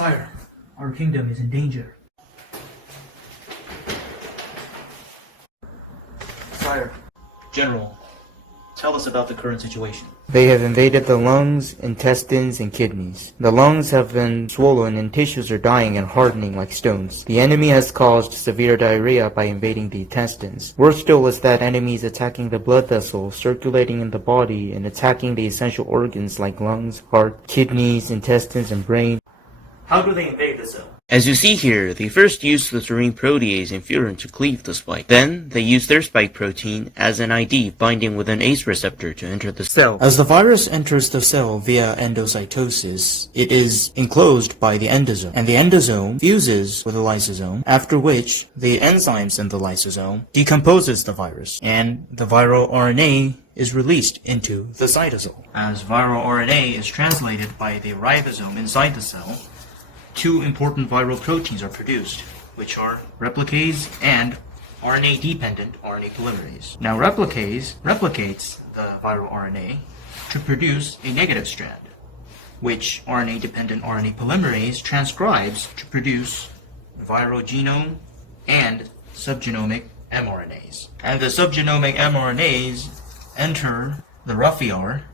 Sire, our kingdom is in danger. Sire. General, tell us about the current situation. They have invaded the lungs, intestines, and kidneys. The lungs have been swollen and tissues are dying and hardening like stones. The enemy has caused severe diarrhea by invading the intestines. Worse still is that enemy is attacking the blood vessels circulating in the body and attacking the essential organs like lungs, heart, kidneys, intestines, and brain. How do they invade the cell? As you see here, they first use the serine protease and furin to cleave the spike. Then, they use their spike protein as an ID binding with an ACE receptor to enter the cell. As the virus enters the cell via endocytosis, it is enclosed by the endosome, and the endosome fuses with the lysosome, after which the enzymes in the lysosome decomposes the virus, and the viral RNA is released into the cytosol. As viral RNA is translated by the ribosome inside the cell, two important viral proteins are produced, which are replicase and RNA-dependent RNA polymerase. Now, replicase replicates the viral RNA to produce a negative strand, which RNA-dependent RNA polymerase transcribes to produce viral genome and subgenomic mRNAs. And the subgenomic mRNAs enter the repertoire,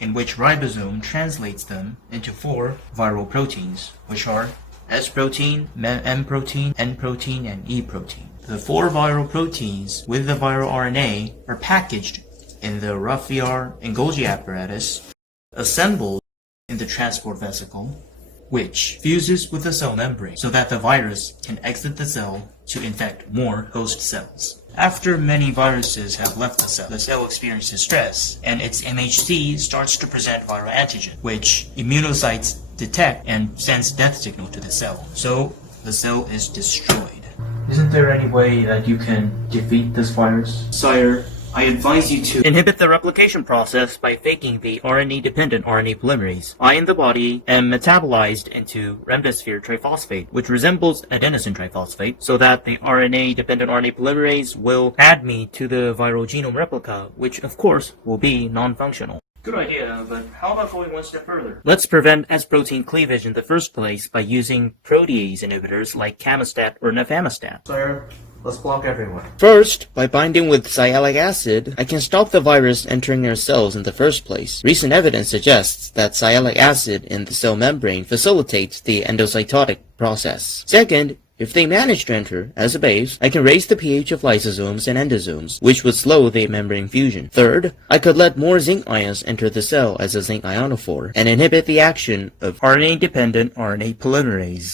in which ribosome translates them into four viral proteins, which are S protein, M protein, N protein, and E protein. The four viral proteins with the viral RNA are packaged in the repertoire and Golgi apparatus, assembled in the transport vesicle, which fuses with the cell membrane so that the virus can exit the cell to infect more host cells. After many viruses have left the cell experiences stress, and its MHC starts to present viral antigen, which immunocytes detect and sends death signal to the cell. So the cell is destroyed. Isn't there any way that you can defeat this virus? Sire, I advise you to inhibit the replication process by faking the RNA-dependent RNA polymerase. I in the body am metabolized into remdesivir triphosphate, which resembles adenosine triphosphate, so that the RNA-dependent RNA polymerase will add me to the viral genome replica, which of course will be non-functional. Good idea, but how about going one step further? Let's prevent S-protein cleavage in the first place by using protease inhibitors like camostat or nafamostat. Sire, let's block everyone. First, by binding with sialic acid, I can stop the virus entering our cells in the first place. Recent evidence suggests that sialic acid in the cell membrane facilitates the endocytotic process. Second, if they manage to enter as a base, I can raise the pH of lysosomes and endosomes, which would slow the membrane fusion. Third, I could let more zinc ions enter the cell as a zinc ionophore and inhibit the action of RNA-dependent RNA polymerase.